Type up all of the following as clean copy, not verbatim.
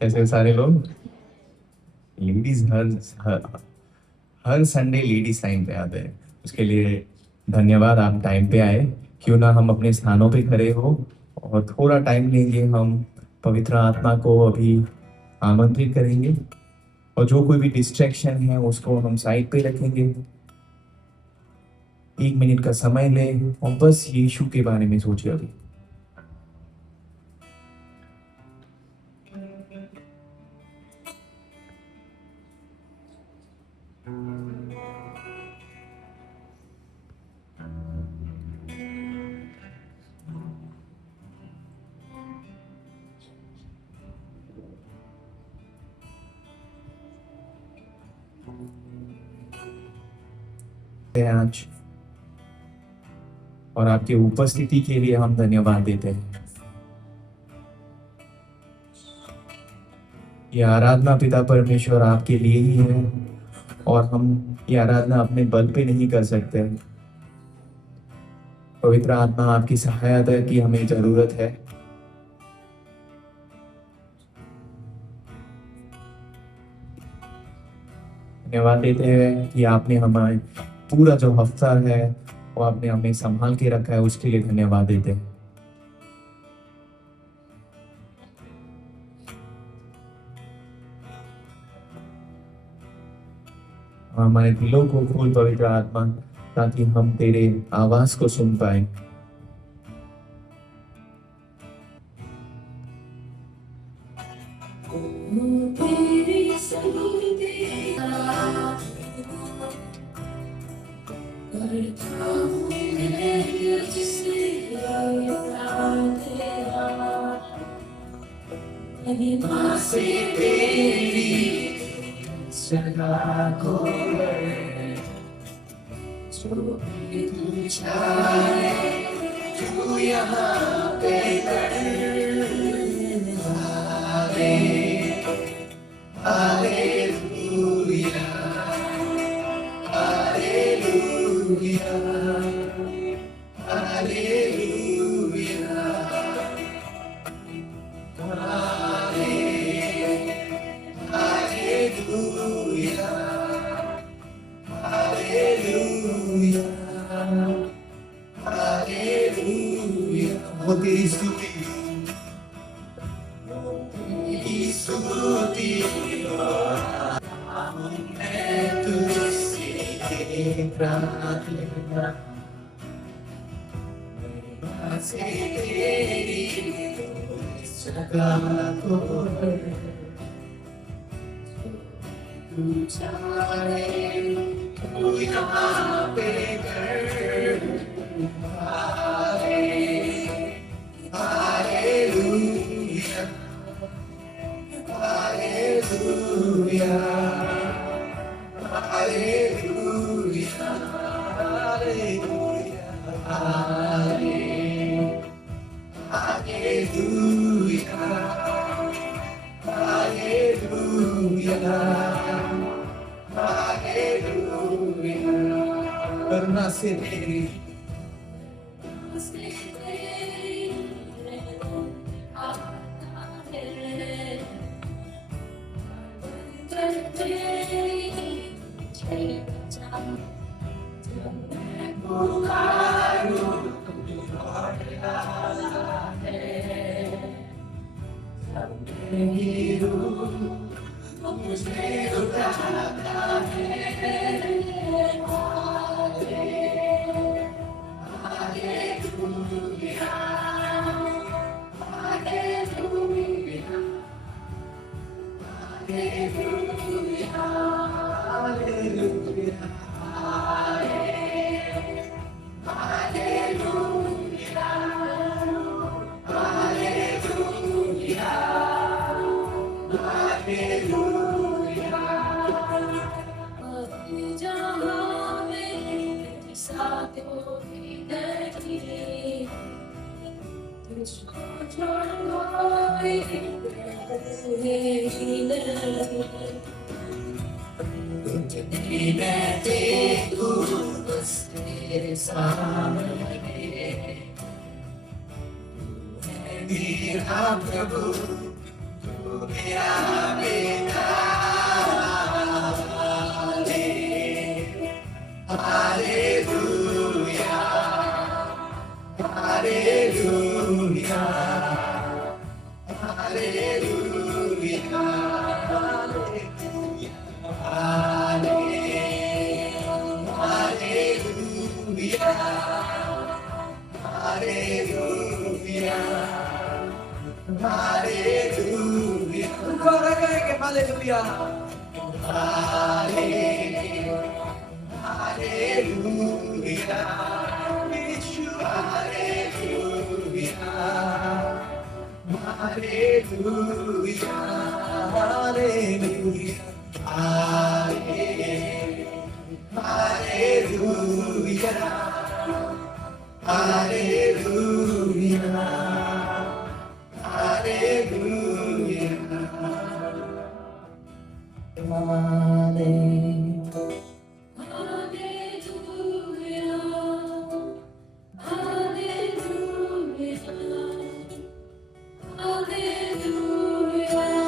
ऐसे सारे लोग लेडीज हर हर संडे लेडीज टाइम पे आते हैं। उसके लिए धन्यवाद, आप टाइम पे आए। क्यों ना हम अपने स्थानों पे खड़े हो और थोड़ा टाइम लेंगे, हम पवित्र आत्मा को अभी आमंत्रित करेंगे और जो कोई भी डिस्ट्रैक्शन है उसको हम साइड पे रखेंगे। 1 मिनट का समय लें और बस यीशु के बारे में सोचिए अभी। आज और आपके उपस्थिति के लिए हम धन्यवाद देते हैं। ये आराधना पिता परमेश्वर आपके लिए ही है और हम ये आराधना अपने बल पे नहीं कर सकते। पवित्र आत्मा आपकी सहायता की हमें जरूरत है। धन्यवाद देते हैं कि आपने हमारे पूरा जो हफ्ता है वो आपने हमें संभाल के रखा है, उसके लिए धन्यवाद देते हैं। हमारे दिलों को खोल पवित्र आत्मा, ताकि हम तेरे आवाज को सुन पाए। तू यहाँ पे hallelujah, hallelujah, hallelujah, hallelujah, hallelujah, hallelujah. वो तेरी स्तुति, तेरी स्तुति मैं तुझसे प्रार्थना से तेरी जगह को तू जाने, तू यहाँ पे कर hallelujah, hallelujah, hallelujah, hallelujah, hallelujah, hallelujah, hallelujah. करुणा से तेरी तेरे सामने मेरा प्रभु, तू मेरा दोबारा कहेंगे हालेलुया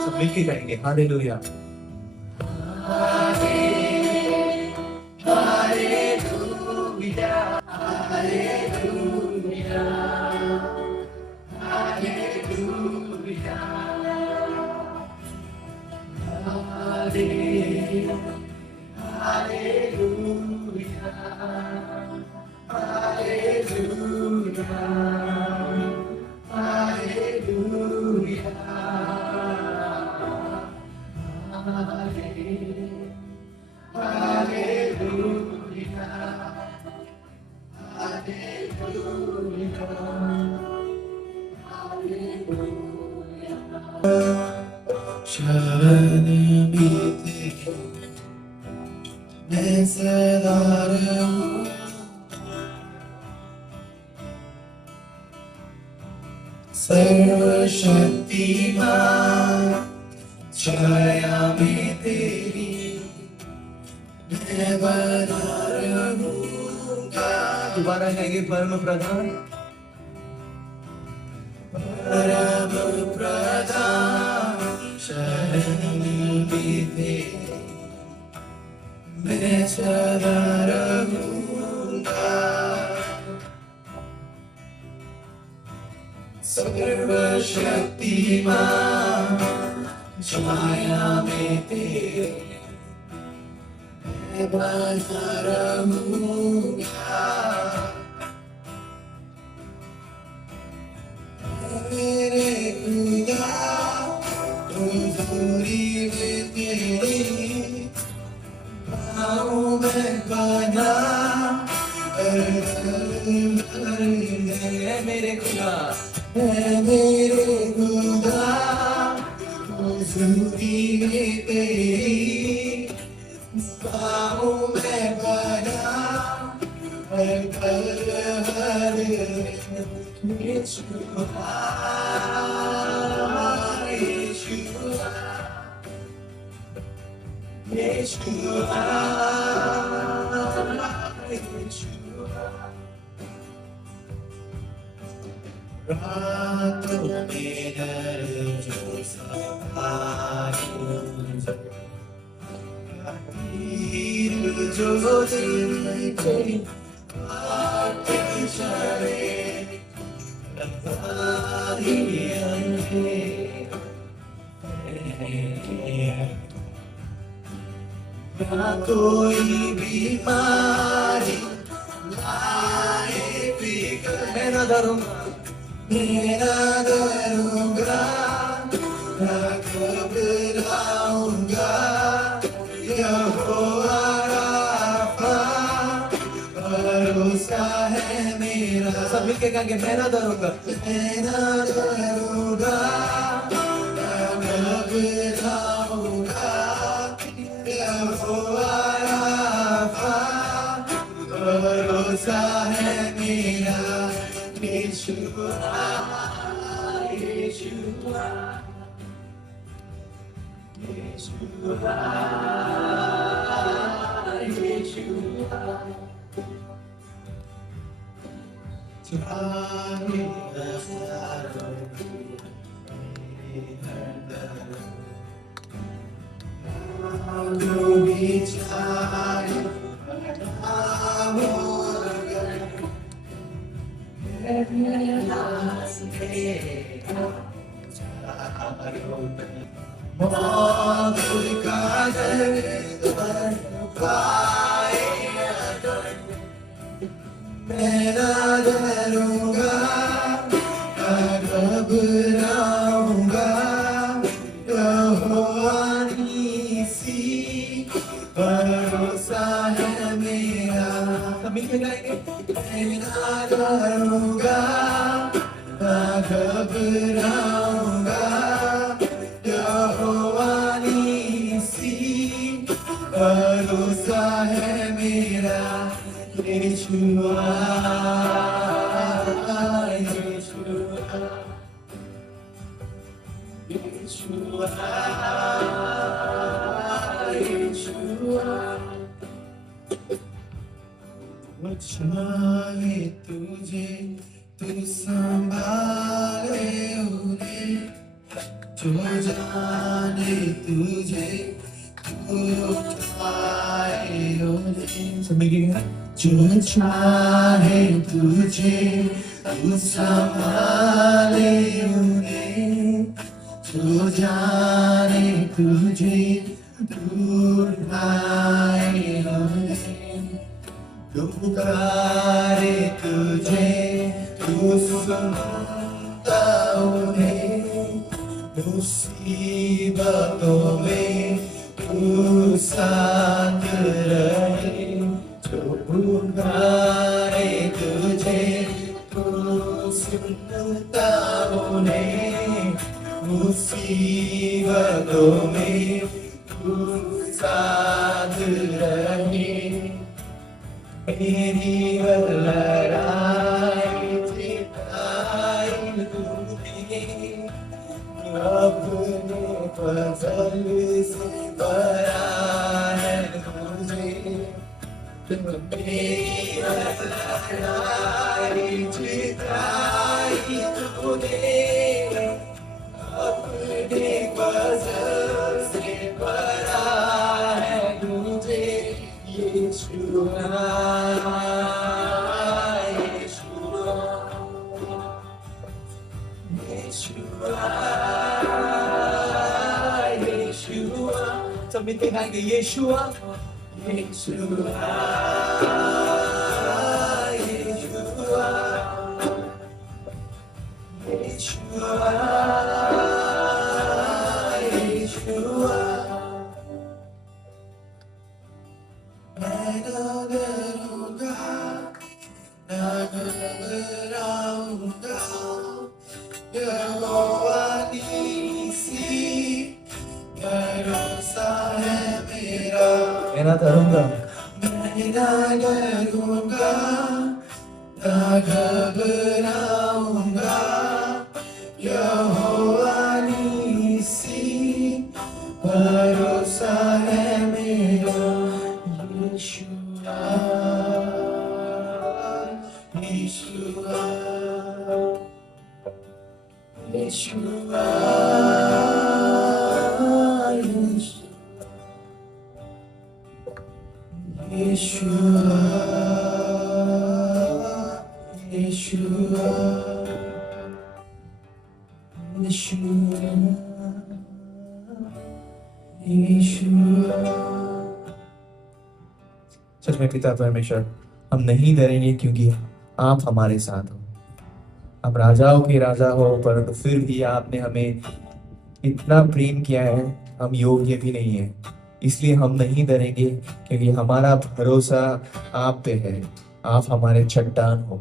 सब मिलके कहेंगे हालेलुया शरण में तेरे मैं सदा रहूं सर्वशक्तिमान छाया में तेरी मैं बना रहूंगा दोबारा कहेंगे परम प्रधान शरण में तेरे मैं सदा रहूंगा सर्वशक्तिमान छाया में तेरे मैं बना रहूंगा मेरे खुदा हुजूरी में तेरी पाऊं मैं बना मेरे खुदा हुजूरी में तेरी पाऊं मैं बना हर पल हर यीशुआ यीशुआ यीशुआ यीशुआ रातों में दर्द जो सहारा तीर जो दिल के आग चढ़े ना कोई बीमारी लाए फिकर मैं न डरूंगा ना घबराऊंगा यहोवा राफा भरोसा है मेरा सब मिलके कहेंगे मैं न डरूंगा ना घबराऊंगा यहोवा राफा भरोसा है मेरा यीशुआ यीशुआ यीशुआ यीशुआ तुम्हारे रफ़्तार जो भी चाहे मौत का दर्द बर्फाए अगर मैं ना डरूंगा ना घबराऊंगा यहोवानी सी भरोसा है मेरा सब मिलके गाएंगे मैं ना डरूंगा ना घबराऊंगा यहोवानी सी भरोसा है मेरा यीशुआ यीशुआ यीशुआ यीशुआ वो चाहे तुझे तू संभाले उन्हें जो जाने तुझे तू उठाए उन्हें सब मिलेगा जो चाहे तुझे तू संभाले उन्हें जो जाने तुझे तू उठाए उन्हें पुकारे तुझे तू सुनता उन्हें मुसीबतों में तू साथ रहे जो पुकारे तुझे तू सुनता उन्हें मुसीबतों में तू साथ रहे मेरी लड़ाई जिताई तूने अपने फजल से भरा है तुझे मेरी लड़ाई जिताई तूने अपने फजल से भरा है तुझे यीशुआ सब मिलके गाएंगे यीशुआ यीशुआ यीशुआ यीशुआ यीशुआ मैं ना डरूंगा ना घबराऊंगा यहोवा नीसी भरोसा है मेरा मैं ना डरूंगा ना घबराऊंगा यहोवा नीसी भरोसा है मेरा यीशुआ यीशुआ यीशुआ यीशुआ यीशुआ यीशुआ यीशुआ सच में पिता परमेश्वर हम नहीं डरेंगे क्योंकि आप हमारे साथ हो। आप राजाओं के राजा हो परंतु फिर भी आपने हमें इतना प्रेम किया है हम योग्य भी नहीं है इसलिए हम नहीं डरेंगे क्योंकि हमारा भरोसा आप पे है। आप हमारे चट्टान हो।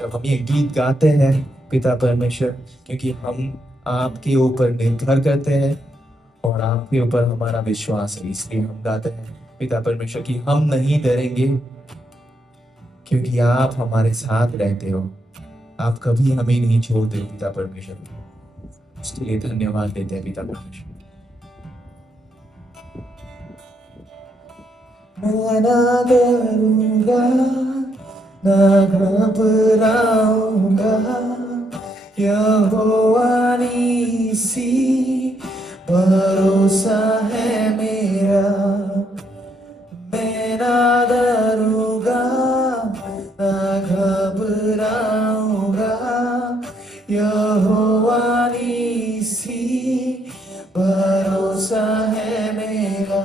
जब हम ये गीत गाते हैं पिता परमेश्वर क्योंकि हम आपके ऊपर निर्भर करते हैं और आपके ऊपर हमारा विश्वास है इसलिए हम गाते हैं पिता परमेश्वर कि हम नहीं डरेंगे क्योंकि आप हमारे साथ रहते हो। आप कभी हमें नहीं छोड़ते हो पिता परमेश्वर। उसके लिए धन्यवाद देते हैं पिता परमेश्वर। मैं ना डरूंगा ना घबराऊंगा यहोवा नीसी भरोसा है मेरा। मैं ना डरूंगा ना घबराऊंगा यहोवानी सी भरोसा है मेरा।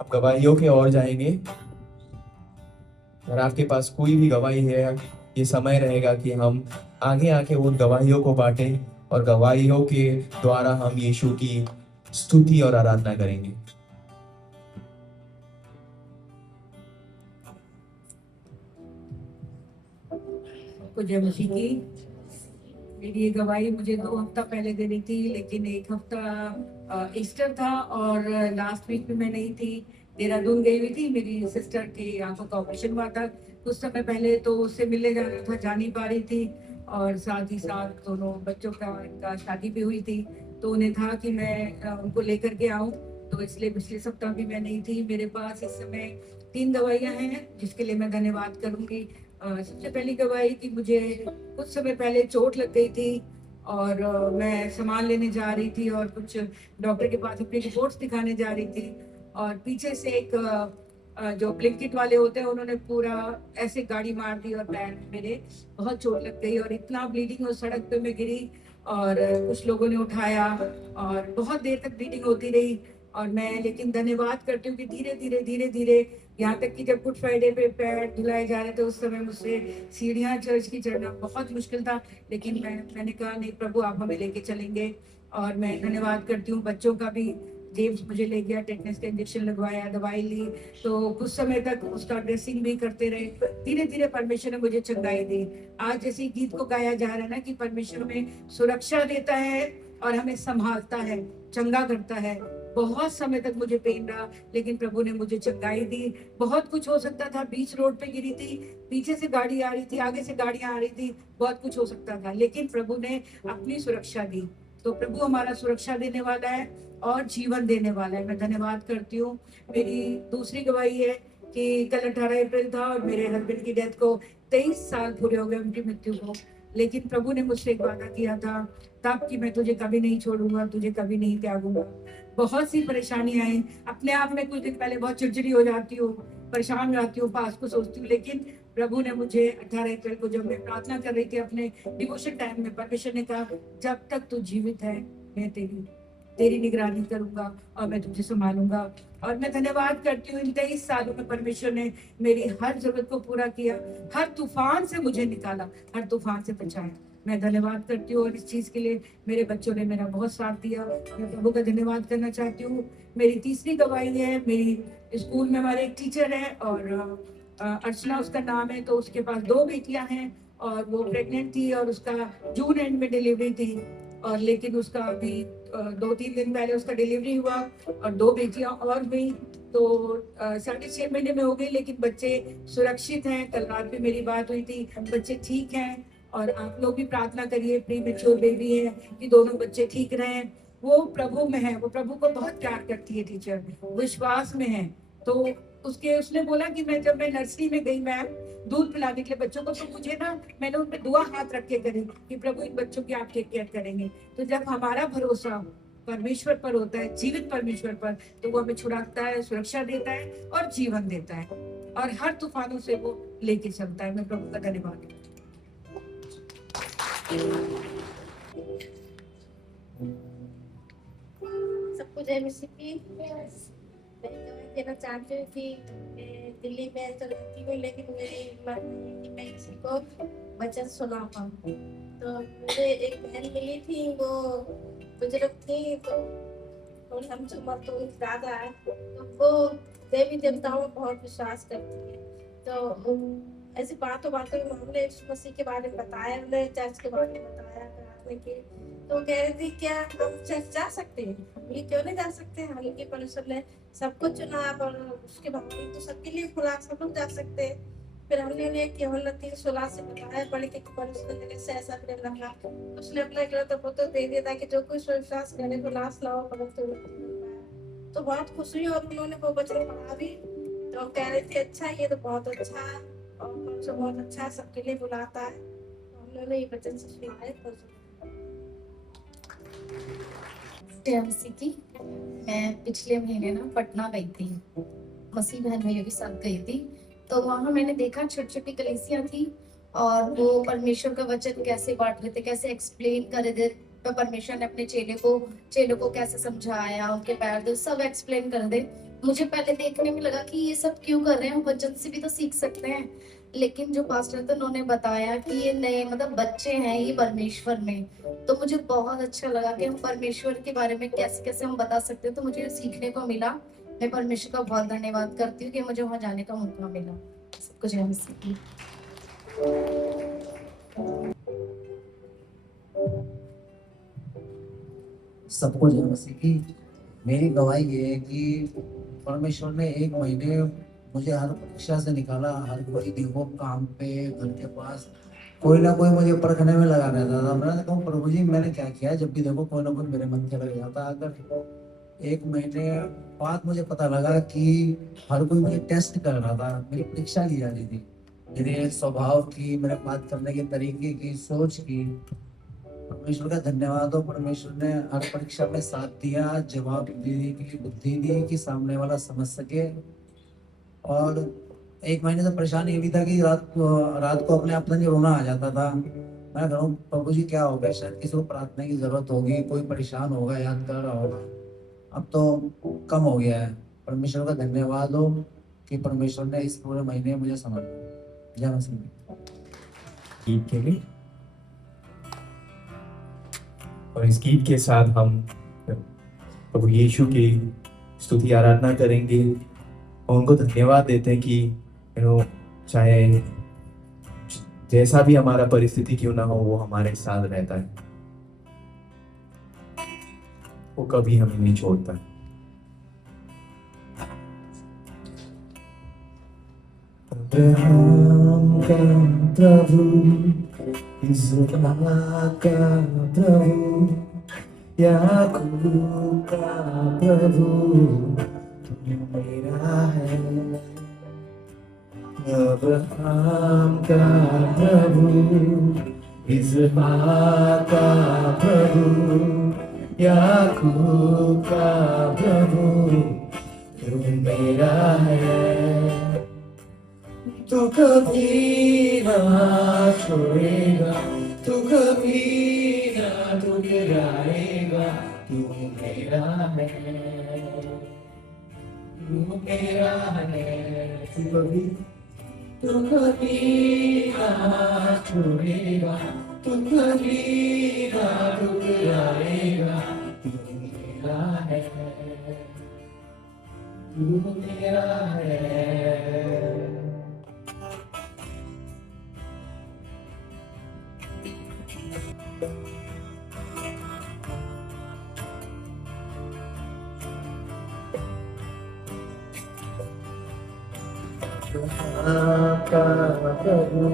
अब गवाहियों के और जाएंगे। अगर आपके पास कोई भी गवाही है, ये समय रहेगा कि हम आगे आके उन गवाहियों को बांटें और गवाहियों के द्वारा हम यीशु की स्तुति और आराधना करेंगे। को जय मसीह की। मेरी ये गवाही मुझे 2 हफ्ता पहले देनी थी, लेकिन 1 हफ्ता ईस्टर था और लास्ट वीक में मैं नहीं थी, देहरादून गई हुई थी। मेरी सिस्टर की आंखों का ऑपरेशन हुआ था कुछ समय पहले, तो उससे मिलने जाना था, जा नहीं पा रही थी। और साथ ही साथ दोनों बच्चों का इनका शादी भी हुई थी, तो उन्हें था कि मैं उनको लेकर के आऊँ, तो इसलिए पिछले सप्ताह भी मैं नहीं थी। मेरे पास इस समय 3 दवाइयाँ हैं, जिसके लिए मैं धन्यवाद करूँगी। सबसे पहली गवाही कि मुझे कुछ समय पहले चोट लग गई थी और मैं सामान लेने जा रही थी और कुछ डॉक्टर के पास अपनी रिपोर्ट्स दिखाने जा रही थी, और पीछे से एक जो ब्लिंकिट वाले होते हैं, उन्होंने पूरा ऐसे गाड़ी मार दी और पैर में मेरे बहुत चोट लग गई और इतना ब्लीडिंग, और सड़क पे मैं गिरी और कुछ लोगों ने उठाया और बहुत देर तक ब्लीडिंग होती रही। और मैं लेकिन धन्यवाद करती हूँ कि धीरे धीरे यहाँ तक कि जब गुड फ्राइडे पे पैर धुलाए जा रहे थे, उस समय मुझसे सीढ़ियाँ चर्च की चढ़ना बहुत मुश्किल था, लेकिन मैंने कहा नहीं प्रभु, आप हमें लेके चलेंगे। और मैं धन्यवाद करती हूँ बच्चों का भी। जेम्स मुझे ले गया, टेटनस का इंजेक्शन लगवाया, दवाई ली, तो कुछ समय तक उसका ड्रेसिंग भी करते रहे। धीरे धीरे परमेश्वर ने मुझे चंगाई दी। आज जैसे गीत को गाया जा रहा है ना कि परमेश्वर में सुरक्षा देता है और हमें संभालता है, चंगा करता है। बहुत समय तक मुझे पेन रहा, लेकिन प्रभु ने मुझे चंगाई दी। बहुत कुछ हो सकता था, बीच रोड पे गिरी थी, पीछे से गाड़ी आ रही थी, आगे से गाड़ियां आ रही थी, बहुत कुछ हो सकता था, लेकिन प्रभु ने अपनी सुरक्षा दी। तो प्रभु हमारा सुरक्षा देने वाला है और जीवन देने वाला है। मैं धन्यवाद करती हूँ। मेरी दूसरी गवाही है कि कल 18 अप्रैल था और मेरे हस्बैंड की डेथ को 23 साल पूरे हो गए उनकी मृत्यु को, लेकिन प्रभु ने मुझसे एक वादा किया था तब कि मैं तुझे कभी नहीं छोड़ूंगा, तुझे कभी नहीं त्यागूंगा। बहुत सी परेशानियां आई, अपने आप में कुछ दिन पहले बहुत चिड़चिड़ी हो जाती हूँ, परेशान हो जाती हूँ, पास को सोचती हूँ, लेकिन प्रभु ने मुझे 18 अप्रैल को जब मैं प्रार्थना कर रही थी अपने डिवोशन टाइम में, परमेश्वर ने कहा जब तक तू जीवित है मैं तेरी तेरी निगरानी करूंगा और मैं तुझे संभालूंगा। और मैं धन्यवाद करती हूँ, इन 23 सालों में परमेश्वर ने मेरी हर जरूरत को पूरा किया, हर तूफान से मुझे निकाला, हर तूफान से बचाया। मैं धन्यवाद करती हूँ और इस चीज के लिए मेरे बच्चों ने मेरा बहुत साथ दिया। मैं प्रभु का धन्यवाद करना चाहती हूँ। मेरी तीसरी गवाही है, मेरी स्कूल में हमारे एक टीचर है और अर्चना उसका नाम है, तो उसके पास 2 बेटियां हैं और वो प्रेग्नेंट थी और उसका जून एंड में डिलीवरी थी, और लेकिन उसका अभी 2-3 दिन पहले उसका डिलीवरी हुआ और 2 बेटियां और हुई, तो 6.5 महीने में हो गई, लेकिन बच्चे सुरक्षित हैं। कल रात भी मेरी बात हुई थी, बच्चे ठीक हैं। और आप लोग भी प्रार्थना करिए, प्री मेच्योर बेबी है, कि दोनों बच्चे ठीक रहें। वो प्रभु में है, वो प्रभु को बहुत प्यार करती है टीचर, विश्वास में है। तो उसने बोला कि जब मैं नर्सरी में गई मैम दूध पिलाने के लिए बच्चों को, तो मुझे ना, मैंने उन पे दुआ हाथ रख के करी कि प्रभु इन बच्चों की आप टेक केयर करेंगे। तो जब हमारा भरोसा परमेश्वर पर होता है, जीवित परमेश्वर पर, तो वो हमें छुड़ाता है, सुरक्षा देता है और जीवन देता है, और हर तूफानों से वो लेके चलता है। मैं प्रभु का धन्यवाद करती सबको जय मसीह की। मैं गवाही देना चाहती हूँ कि मैं दिल्ली में तो रहती हूँ, लेकिन मेरी मन है कि मैं किसी को वचन सुना पाऊँ। तो मुझे एक बहन मिली थी, वो बुजुर्ग थी, तो हम तो ज़्यादा है, तो वो देवी देवताओं में बहुत विश्वास करती है। तो ऐसी बातों में हमने यीशु मसीह के बारे में बताया, हमने चर्च के बारे में बताया, प्रार्थना की, तो कह रही थी क्या हम चर्च जा सकते हैं? ये क्यों नहीं जा सकते? हालांकि परमेश्वर ने सबको चुना, पर उसके बावजूद तो सबके लिए खुला, सब लोग जा सकते हैं। फिर हमने उन्हें केवल 3:16 से बताया, पढ़ के परमेश्वर ने से ऐसा प्रेम रखा, उसने अपना इकलौता पुत्र दे दिया ताकि जो कोई विश्वास करे तो नाश ना हो परंतु मुक्ति पाए। तो बहुत खुश हुई और उन्होंने वो वचन पढ़ा भी, तो कह रहे थे अच्छा ये तो बहुत अच्छा है और परमेश्वर बहुत अच्छा है, सबके लिए बुलाता है। तो उन्होंने ये वचन से सुनाए। की मैं पिछले महीने ना पटना गई थी, मसीह बहन मेरे भी साथ गई थी। तो वहाँ मैंने देखा छोटी छोटी कलीसियाँ थी और वो परमेश्वर का वचन कैसे बांट रहे थे, कैसे एक्सप्लेन कर रहे थे, तो परमेश्वर ने अपने चेले को कैसे समझाया, उनके पैर दो, सब एक्सप्लेन कर दे। मुझे पहले देखने में लगा कि ये सब क्यों कर रहे हैं, हम वचन से भी तो सीख सकते हैं। लेकिन जो पास्टर थे उन्होंने बताया कि ये नए मतलब बच्चे हैं ये परमेश्वर में, तो मुझे बहुत अच्छा लगा कि हम परमेश्वर के बारे में कैसे कैसे हम बता सकते हैं, तो मुझे सीखने को मिला। मैं परमेश्वर का बहुत धन्यवाद करती हूँ कि मुझे वहाँ जाने का मौका मिला। सबको जय मसीह। सबको जय मसीह की। मेरी गवाही ये है कि परमेश्वर ने 1 महीने मुझे हर परीक्षा से निकाला। हर कोई देखो काम पे, घर के पास कोई ना कोई मुझे परखने में लगा रहता था। मैंने कहा प्रभु जी मैंने क्या किया, जब भी देखो कोई ना कोई मेरे मन से लग जाता। अगर 1 महीने बाद मुझे पता लगा कि हर कोई मुझे टेस्ट कर रहा था, मेरी परीक्षा ली जा रही थी, मेरे स्वभाव की, मेरे बात करने के तरीके की, सोच की। परमेश्वर का धन्यवाद हो, परमेश्वर ने हर परीक्षा में साथ दिया, जवाब देने की बुद्धि दी कि सामने वाला समझ सके। और 1 महीने से परेशान ये भी था कि रात को अपने आप से रोना आ जाता था। मैं कह रहा हूँ प्रभु जी क्या हो गया, शायद किसी को प्रार्थना की जरूरत होगी, कोई परेशान होगा, याद कर रहा होगा। अब तो कम हो गया है। परमेश्वर का धन्यवाद हो कि परमेश्वर ने इस पूरे महीने मुझे समझ लिया। जय मसीह। गीत के लिए और इस गीत के साथ हम प्रभु यीशु की स्तुति आराधना करेंगे और उनको धन्यवाद देते हैं कि चाहे जैसा भी हमारा परिस्थिति क्यों ना हो, वो हमारे साथ रहता है, वो कभी हमें नहीं छोड़ता। अब्राहम का प्रभु, इस्हाक का प्रभु, याकूब का प्रभु, तू मेरा है। अब्राहम का प्रभु, इस्हाक का प्रभु, याकूब का प्रभु, तू मेरा है। तू कभी ना छोड़ेगा, तू कभी ना ठुकराएगा, तू मेरा है, तू मेरा है। तू कभी ना छोड़ेगा, तू कभी ना ठुकराएगा, तू मेरा है, तू मेरा है। का प्रभु,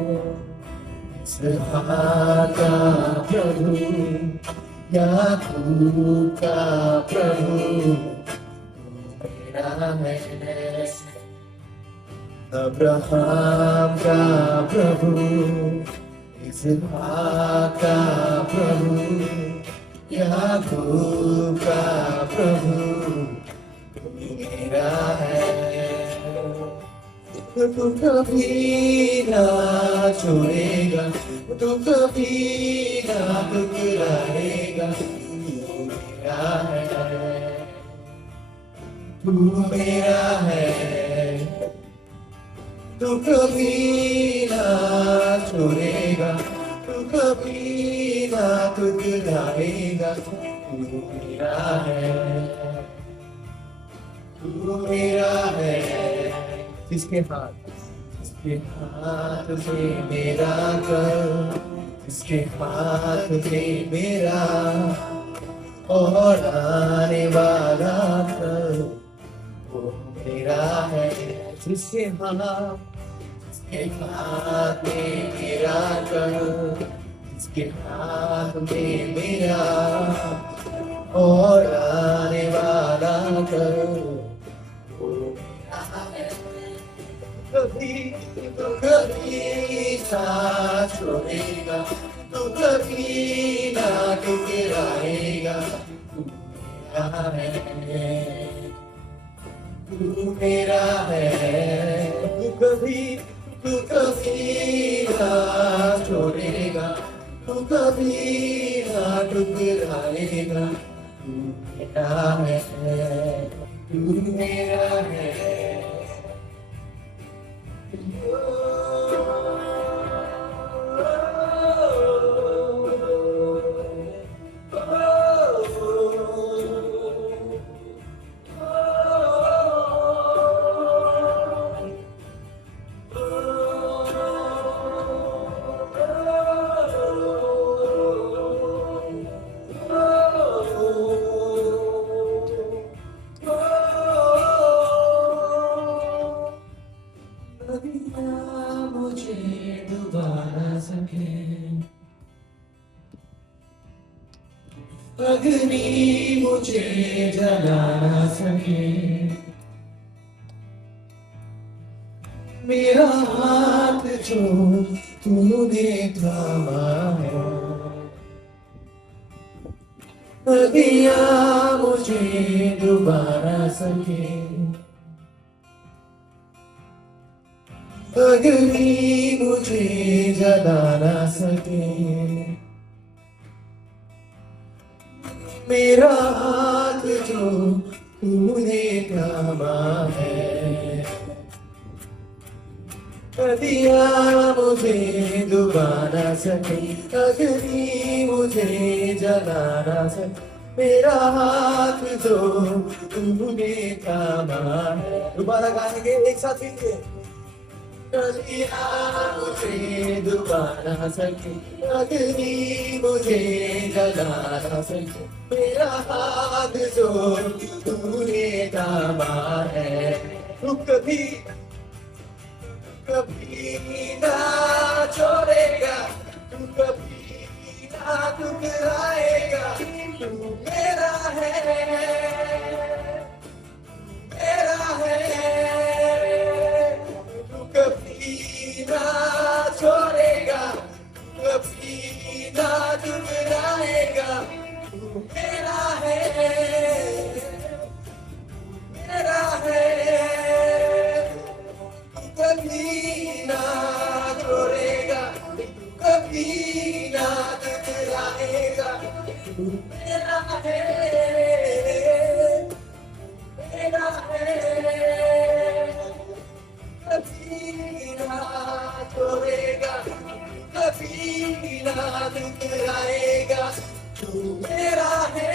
इस्हाक का प्रभु, याकूब का प्रभु, मेरा है। अब्राहम का प्रभु, इस्हाक का प्रभु, याकूब का प्रभु, मेरा है। तू कभी ना छोड़ेगा, तू कभी ना ठुकराएगा, तू मेरा है, तू मेरा है। तू कभी ना छोड़ेगा, तू कभी ना ठुकराएगा, तू मेरा है, तू मेरा है। जिसके हाथ से मेरा कर, जिसके हाथ से मेरा और आने वाला कर, वो मेरा है। जिसके हाथ में मेरा कर, जिसके हाथ में मेरा और आने वाला कर, कभी ना छोड़ेगा, तू कभी ना ठुकराएगा, तू मेरा है, तू मेरा है। तू तू कभी ना छोड़ेगा, तू कभी ना ठुकराएगा, तू मेरा है, तू मेरा है। मुझे दोबारा सके, अग्नि मुझे जला ना सके, मेरा हाथ जो तूने थामा है, अग्नियाँ मुझे दोबारा सके, अग्नि मुझे जला ना सके, मेरा हाथ जो तूने थामा है, दिया मुझे डुबा सके, अग्नि मुझे जला ना सके, मेरा हाथ जो तूने थामा है। दोबारा गाएंगे एक साथ मिलके, दिया मुझे डुबा ना सके, अग्नि मुझे जला ना सके, मेरा हाथ जो तूने थामा है। तू कभी कभी ना छोड़ेगा, तू कभी ना ठुकराएगा, तू मेरा है, मेरा है। तू कभी ना छोड़ेगा, कभी ना ठुकराएगा, तू मेरा है, मेरा है। कभी ना छोड़ेगा, कभी ना टकराएगा, तू मेरा है, मेरा है। कभी ना छोड़ेगा, कभी ना टकराएगा, तू मेरा है,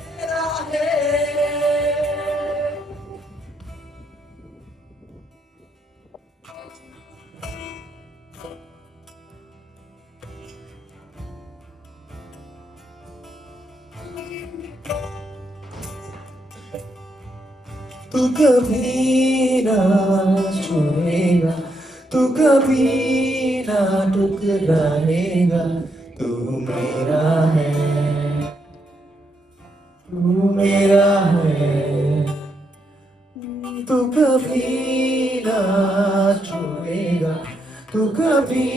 मेरा है। तू कभी ना छोड़ेगा, तू कभी ना ठुकराएगा, तू मेरा है, तू मेरा है। तू कभी ना छोड़ेगा, तू कभी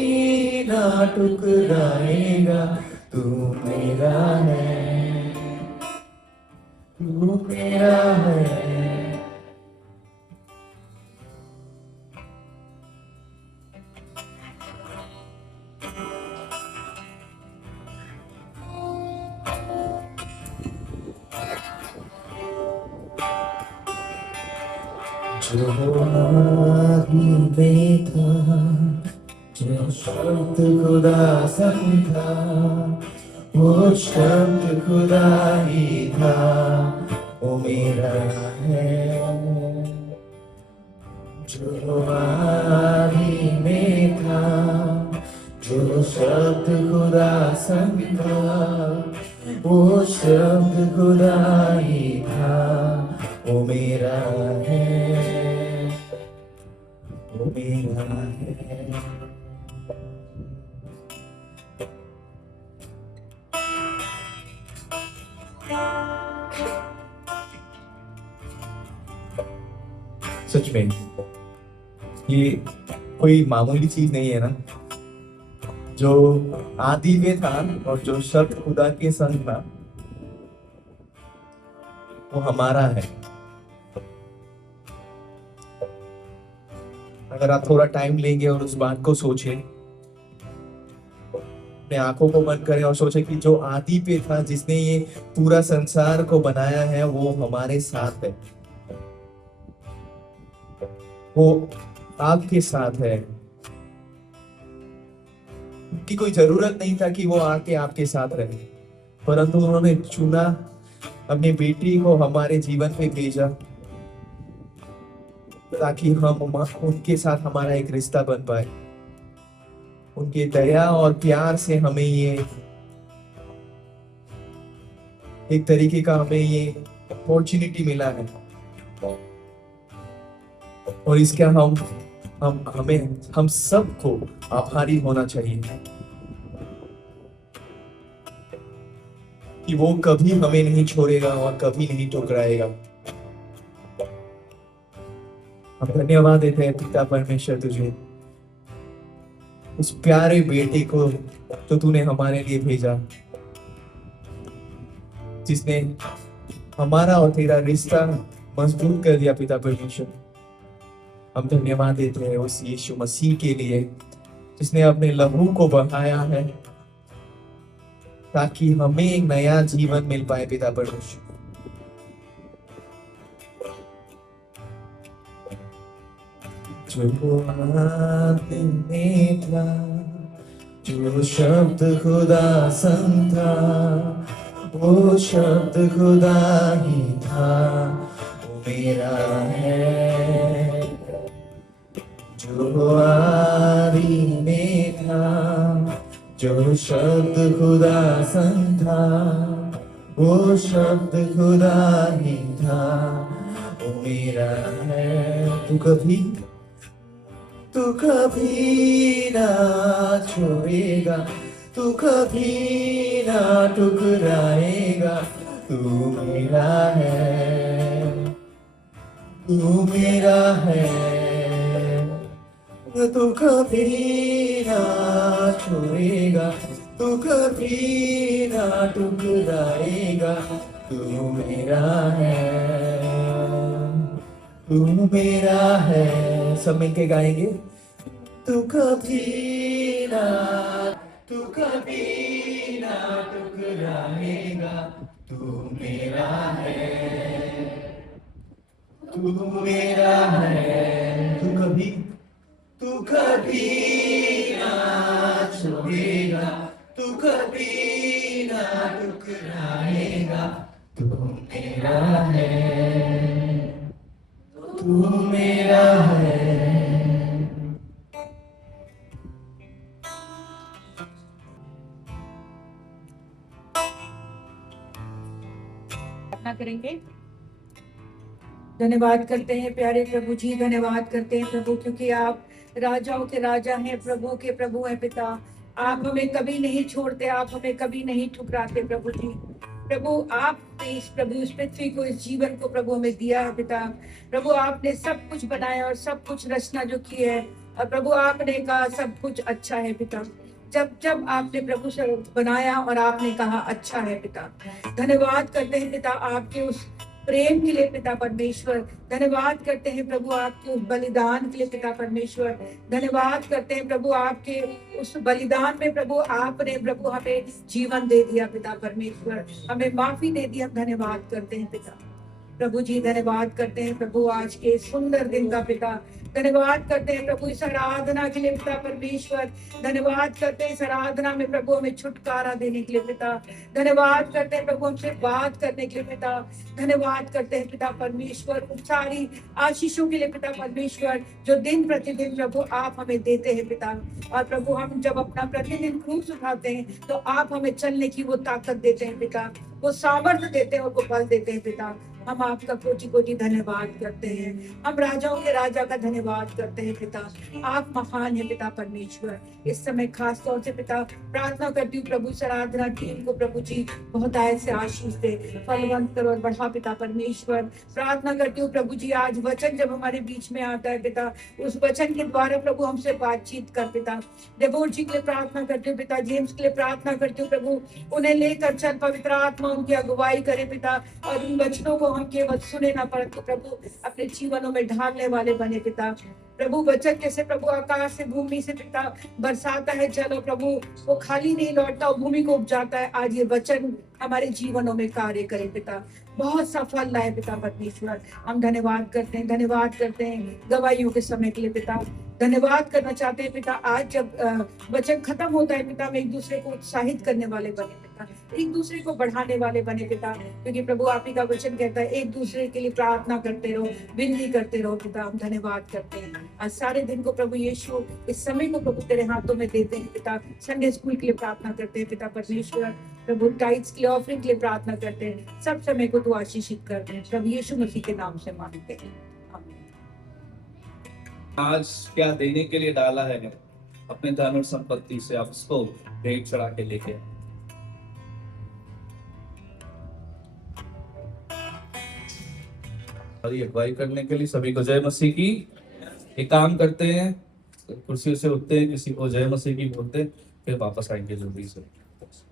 ना ठुकराएगा, तू मेरा है, तू मेरा है। जो आदमी में था, जो शब्द खुदा समझा, वो शब्द खुदा ही था, वो मेरा है। जो आदमी में था, जो शब्द खुदा समझा, वो शब्द खुदा ही था, वो मेरा है, वो मेरा है। सच में ये कोई मामूली चीज नहीं है ना। जो आदि में था और जो शब्द खुदा के संग था, वो हमारा है। अगर आप थोड़ा टाइम लेंगे और उस बात को सोचें, अपने आंखों को बंद करें और सोचें कि जो आदि पे था, जिसने ये पूरा संसार को बनाया है, वो हमारे साथ है, वो आपके साथ है। कि कोई जरूरत नहीं था कि वो आके आपके साथ रहे, परंतु उन्होंने चुना, अपनी बेटी को हमारे जीवन में भेजा ताकि हम उनके साथ हमारा एक रिश्ता बन पाए। उनके दया और प्यार से हमें ये एक तरीके का हमें ये अपॉर्चुनिटी मिला है, और इसका हम सबको आभारी होना चाहिए कि वो कभी हमें नहीं छोड़ेगा और कभी नहीं ठुकराएगा। हम धन्यवाद देते हैं पिता परमेश्वर तुझे, उस प्यारे बेटे को तो तूने हमारे लिए भेजा, जिसने हमारा और तेरा रिश्ता मजबूत कर दिया। पिता परमेश्वर, हम धन्यवाद देते हैं उस यीशु मसीह के लिए, जिसने अपने लहू को बहाया है ताकि हमें एक नया जीवन मिल पाए। पिता परमेश्वर, जो आदि में था, जो शब्द खुदा संग था, वो शब्द खुदा ही था, वो मेरा है। जो आदि में था, जो शब्द खुदा संग था, वो शब्द खुदा ही था, वो मेरा है। तू कभी ना छोड़ेगा, तू कभी ना ठुकराएगा, तू मेरा है, तू मेरा है। तू कभी ना छोड़ेगा, तू कभी ना ठुकराएगा, तू मेरा है, तू मेरा है। सब मिलके गाएंगे। तू कभी ना ठुकराएगा, तू मेरा है, तू मेरा है। तू कभी ना छोड़ेगा, तू कभी ना ठुकराएगा, तू मेरा है, तू मेरा है। प्रार्थना करेंगे। धन्यवाद करते हैं प्यारे प्रभु जी, धन्यवाद करते हैं प्रभु, क्योंकि आप राजाओं के राजा हैं, प्रभु के प्रभु हैं पिता। आप हमें कभी नहीं छोड़ते, आप हमें कभी नहीं ठुकराते प्रभु जी। प्रभु आपने इस पृथ्वी को, इस जीवन को प्रभु हमें दिया है पिता। प्रभु आपने सब कुछ बनाया और सब कुछ रचना जो की है, और प्रभु आपने कहा सब कुछ अच्छा है पिता। जब आपने प्रभु से बनाया और आपने कहा अच्छा है पिता। धन्यवाद करते हैं पिता आपके उस प्रेम के लिए पिता परमेश्वर। धन्यवाद करते हैं प्रभु आपके उस बलिदान के लिए पिता परमेश्वर। धन्यवाद करते हैं प्रभु आपके उस बलिदान में प्रभु आपने प्रभु हमें जीवन दे दिया पिता परमेश्वर, हमें माफी दे दी। हम धन्यवाद करते हैं पिता प्रभु जी, धन्यवाद करते हैं प्रभु आज के सुंदर दिन का पिता। धन्यवाद करते हैं प्रभु इस आराधना के लिए पिता परमेश्वर। धन्यवाद करते हैं इस आराधना में प्रभु हमें छुटकारा देने के लिए पिता। धन्यवाद करते हैं प्रभु हमसे बात करने के लिए पिता। धन्यवाद करते हैं पिता परमेश्वर उन सारी आशीषों के लिए पिता परमेश्वर जो दिन प्रतिदिन प्रभु आप हमें देते हैं पिता। और प्रभु हम जब अपना प्रतिदिन क्रूस उठाते हैं तो आप हमें चलने की वो ताकत देते हैं पिता, वो सामर्थ्य देते हैं और वो बल देते हैं पिता। हम आपका कोटि कोटि धन्यवाद करते हैं। हम राजाओं के राजा का धन्यवाद करते हैं पिता। आप महान है पिता परमेश्वर। इस समय खास तौर से पिता प्रार्थना करती हूँ प्रभु इस आराधना टीम को प्रभु जी बहुत आय से आशीष दे, फलवंत कर और बढ़ा पिता परमेश्वर। प्रार्थना करती हूँ प्रभु जी आज वचन जब हमारे बीच में आता है पिता, उस वचन के द्वारा प्रभु हमसे बातचीत कर पिता। डेबोर जी के लिए प्रार्थना करती हूँ पिता, जेम्स के लिए प्रार्थना करती हूँ प्रभु, उन्हें लेकर चल, पवित्र आत्मा उनकी अगुवाई करे पिता। और उन वचनों को हम केवल सुने ना परंतु प्रभु अपने जीवनों में ढालने वाले बने पिता। प्रभु वचन जैसे प्रभु आकाश से भूमि से पिता बरसाता है जल, और प्रभु वो खाली नहीं लौटता और भूमि को उपजाता है। आज ये वचन हमारे जीवनों में कार्य करे पिता, बहुत सफल लाए पिता परमेश्वर। हम धन्यवाद करते हैं गवाहियों के समय के लिए पिता। धन्यवाद करना चाहते हैं पिता। आज जब वचन खत्म होता है पिता, हम एक दूसरे को उत्साहित करने वाले बने पिता, एक दूसरे को बढ़ाने वाले बने पिता, क्योंकि प्रभु आप ही का वचन कहता है एक दूसरे के लिए प्रार्थना करते रहो, विनती करते रहो पिता। हम धन्यवाद करते हैं आज सारे दिन को प्रभु यीशु, इस समय को प्रभु तेरे हाथों में देते हैं पिता। संडे स्कूल के लिए प्रार्थना करते हैं पिता परमेश्वर, प्रभु टाइट्स के लिए, ऑफरिंग के लिए प्रार्थना करते हैं। सब समय को तू आशीषित करते हैं प्रभु यीशु मसीह के नाम से मांगते हैं, आमीन। आज क्या देने के लिए डाला है अपने धन और संपत्ति से, आप उसको भेंट चढ़ा के लेके आए। और ये अगुवाई करने के लिए सभी को जय मसीह की। एक काम करते हैं, कुर्सी से उठते हैं, किसी को जय मसीह की बोलते हैं, फिर वापस आएंगे जल्दी से।